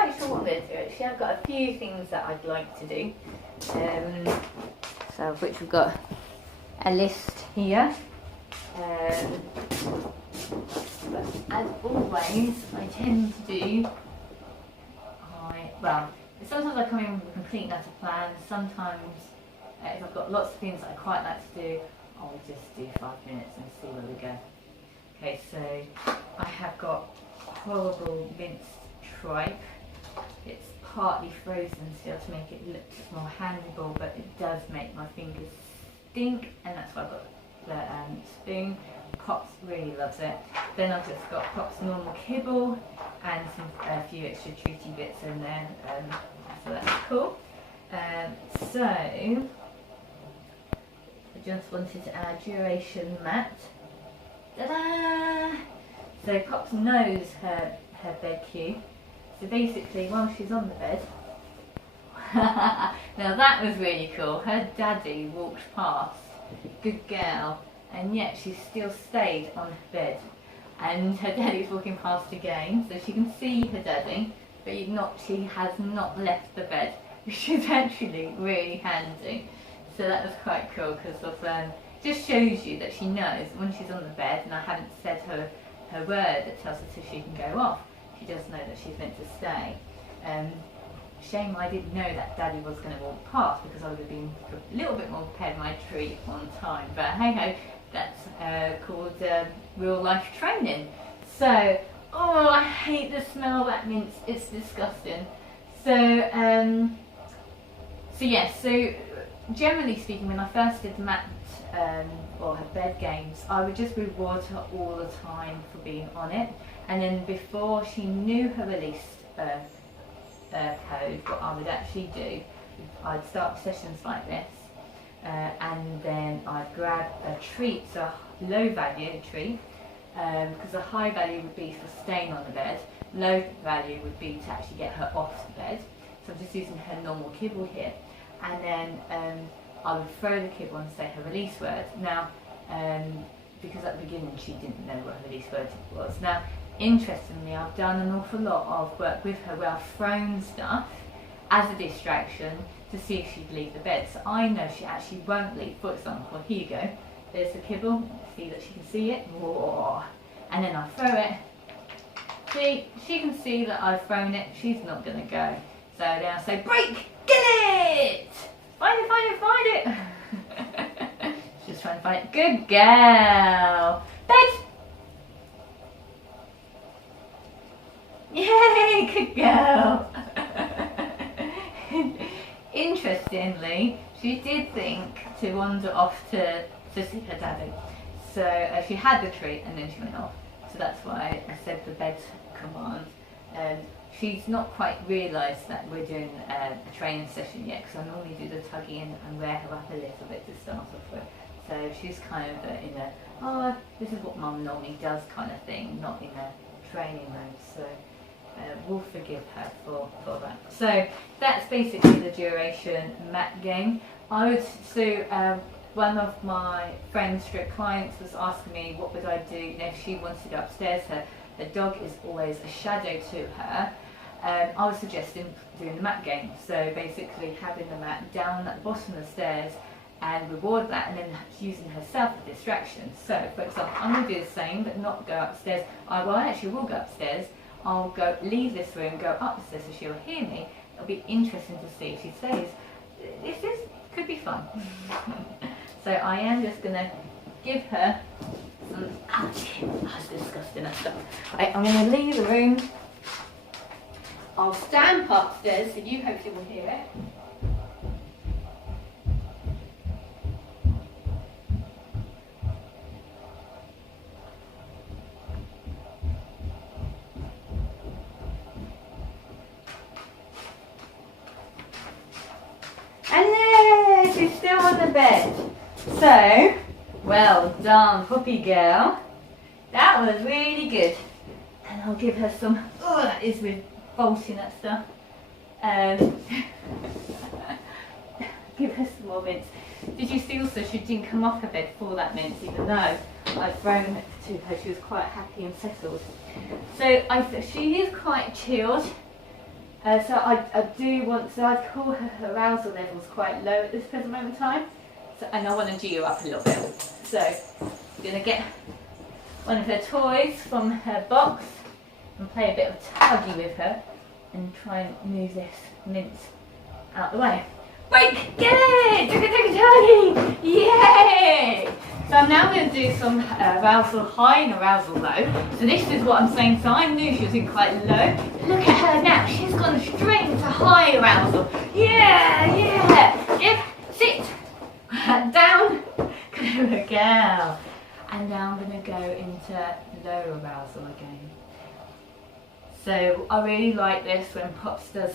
quite sure what I'm going to do actually. I've got a few things that I'd like to do. So of which we've got a list here. But as always, I tend to do, sometimes I come in with a complete and utter plan. Sometimes, if I've got lots of things that I quite like to do, I'll just do 5 minutes and see where we go. Okay, so I have got horrible minced tripe. It's partly frozen still to make it look more handleable, but it does make my fingers stink, and that's why I've got the spoon. Pops really loves it. Then I've just got Pop's normal kibble and a few extra treaty bits in there, so that's cool. So I just wanted to add duration mat. Ta-da! So Pops knows her bed cue. So basically, while she's on the bed, now that was really cool. Her daddy walked past, good girl, and yet she still stayed on her bed. And her daddy's walking past again, so she can see her daddy, but she has not left the bed, which is actually really handy. So that was quite cool, because just shows you that she knows when she's on the bed, and I haven't said her word that tells her so she can go off. She does know that she's meant to stay. Shame I didn't know that Daddy was going to walk past, because I would have been a little bit more prepared for my treat on time. But hey ho, that's called real life training. So, oh, I hate the smell of that mince. It's disgusting. So, so generally speaking, when I first did mat or her bed games, I would just reward her all the time for being on it. And then before she knew her release code, what I would actually do, I'd start sessions like this, and then I'd grab a treat, so a low value treat, because a high value would be for staying on the bed, low value would be to actually get her off the bed. So I'm just using her normal kibble here, and then I would throw the kibble and say her release word. Now, because at the beginning she didn't know what her release word was. Now, interestingly, I've done an awful lot of work with her where I've thrown stuff as a distraction to see if she'd leave the bed. So I know she actually won't leave. For example, here you go. There's the kibble. See that she can see it. Whoa. And then I throw it. See, she can see that I've thrown it. She's not going to go. So then I say, break, get it! Find it, find it, find it! She's just trying to find it. Good girl. Bed! Yay, good girl. Interestingly, she did think to wander off to see her daddy. So she had the treat and then she went off. So that's why I said the bed command. She's not quite realised that we're doing a training session yet, because I normally do the tugging and wear her up a little bit to start off with. So she's kind of in a, oh, this is what mum normally does kind of thing, not in a training mode. So we'll forgive her for that. So that's basically the duration mat game. One of my friends, strict clients, was asking me what would I do if she wanted upstairs. Her dog is always a shadow to her. I was suggesting doing the mat game. So basically having the mat down at the bottom of the stairs and reward that, and then using herself as a distraction. So for example, I'm going to do the same but not go upstairs. I actually will go upstairs. I'll leave this room, go up the stairs so she'll hear me. It'll be interesting to see if she says, this could be fun. So I am just going to give her some, that's disgusting, that stuff. I'm going to leave the room. I'll stamp upstairs so you hopefully will hear it. She's still on the bed. So, well done, puppy girl. That was really good. And I'll give her some, oh, that is revolting, that stuff. Give her some more mince. Did you see also she didn't come off her bed for that mince, even though I'd thrown it to her. She was quite happy and settled. So she is quite chilled. So I do want, so I'd call her arousal levels quite low at this present moment in time. So, and I want to G her up a little bit. So I'm going to get one of her toys from her box and play a bit of tuggy with her and try and move this mince out the way. Break! Get it! Tuggy! Yay! So I'm now going to do some arousal high and arousal low. So this is what I'm saying. So I knew she was in quite low. Look at her now. She's gone straight into high arousal. Yeah, yeah. Yep. Sit. Down. Good girl. And now I'm going to go into low arousal again. So I really like this when Pops does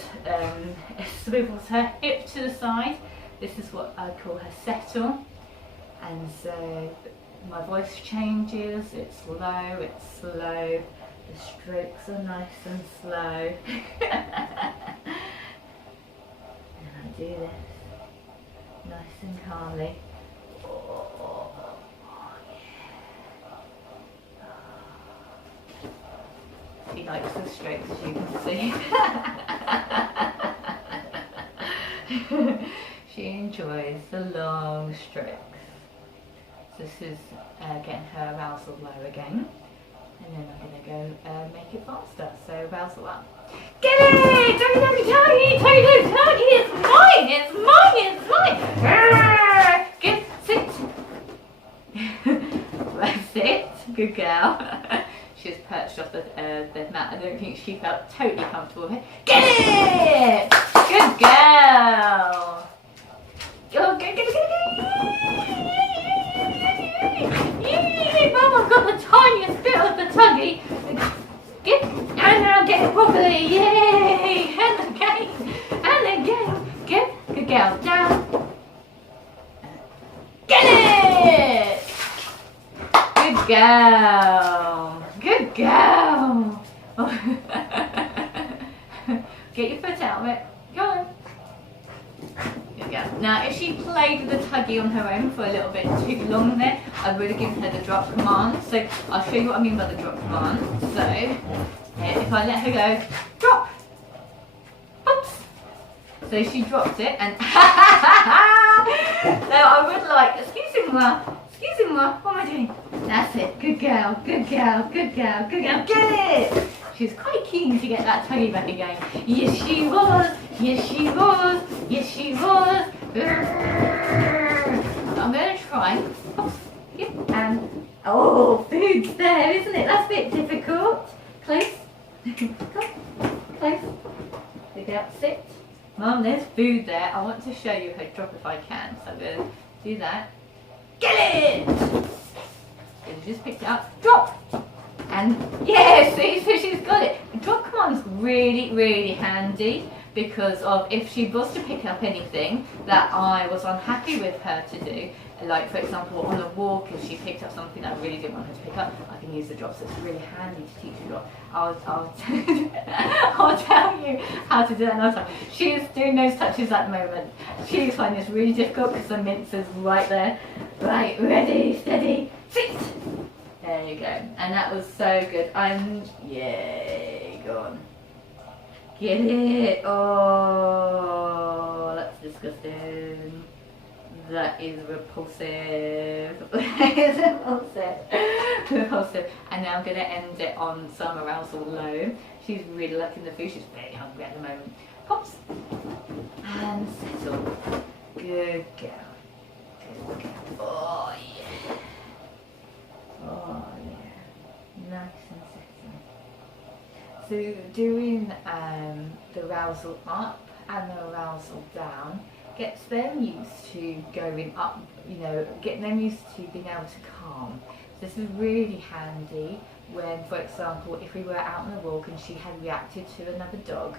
swivels her hip to the side. This is what I call her settle. And so my voice changes, it's low, it's slow, the strokes are nice and slow. And I do this nice and calmly. Oh, yeah. She likes the strokes, as you can see. She enjoys the long strokes. This is getting her arousal low again, and then I'm going to go make it faster. So arousal up. Get it! Tuggy! It's mine! It's mine! It's mine! Get, sit. Sit. Good girl. She's perched off the mat. I don't think she felt totally comfortable with it. Get it! Good girl. Go, get it! Yay! Mum, I've got the tiniest bit of the tuggy. Get, and now get it properly. Yay! And again. Get, good girl. Down. Get it! Good girl. Good girl. Get your foot out of it. Go on. Good girl. Now, if she played with the tuggy on her own for a little bit too long there, I would have given her the drop command. So I'll show you what I mean by the drop command. So if I let her go, drop. Oops. So she dropped it, and now I would like, excuse me, what am I doing? That's it. Good girl. Good girl. Good girl. Good girl. Get it. She was quite keen to get that tuggy back again. Yes, she was. Yes, she was. Yes, she was. I'm going to try. Yep. And, oh, food's there, isn't it? That's a bit difficult. Close. Come. Close. Look out. Sit. Mum, there's food there. I want to show you her drop if I can. So I'm going to do that. Get it! And just picked it up. Drop! And yeah, see, so she's got it. The drop command's really, really handy because of if she was to pick up anything that I was unhappy with her to do, like for example on a walk, if she picked up something that I really didn't want her to pick up, I can use the drop. So it's really handy to teach the drop. I'll tell you how to do it another time. She is doing those touches at the moment. She's finding this really difficult because the mince is right there. Right, ready, steady, sit. There you go. And that was so good. Yay, go on. Get it. Oh, that's disgusting. That is repulsive. Repulsive. And now I'm going to end it on some arousal low. She's really liking the food. She's very hungry at the moment. Pops. And settle. Good girl. Good girl. Oh, yeah. Oh, yeah. Nice and sexy. So doing the arousal up and the arousal down gets them used to going up, you know, getting them used to being able to calm. So this is really handy when, for example, if we were out on a walk and she had reacted to another dog,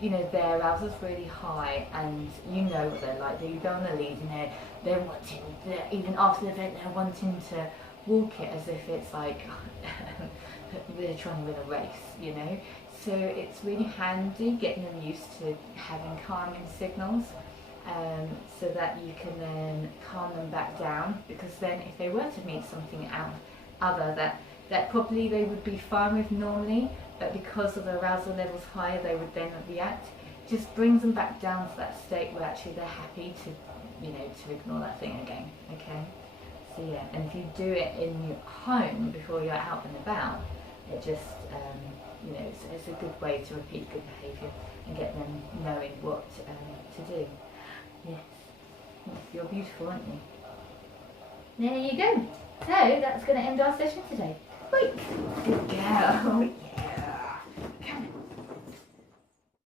you know, their arousal is really high, and you know what they're like. They go on the lead and they're wanting, even after the event, they're wanting to walk it as if it's like they're trying to win a race, you know. So it's really handy getting them used to having calming signals, so that you can then calm them back down, because then if they were to meet something other that probably they would be fine with normally, but because of the arousal levels higher, they would then react. Just brings them back down to that state where actually they're happy to, you know, to ignore that thing again. Okay. So yeah, and if you do it in your home before you're out and about, it just, you know, it's a good way to repeat good behaviour and get them knowing what to do. Yes, you're beautiful, aren't you? There you go. So that's going to end our session today. Quick, good girl.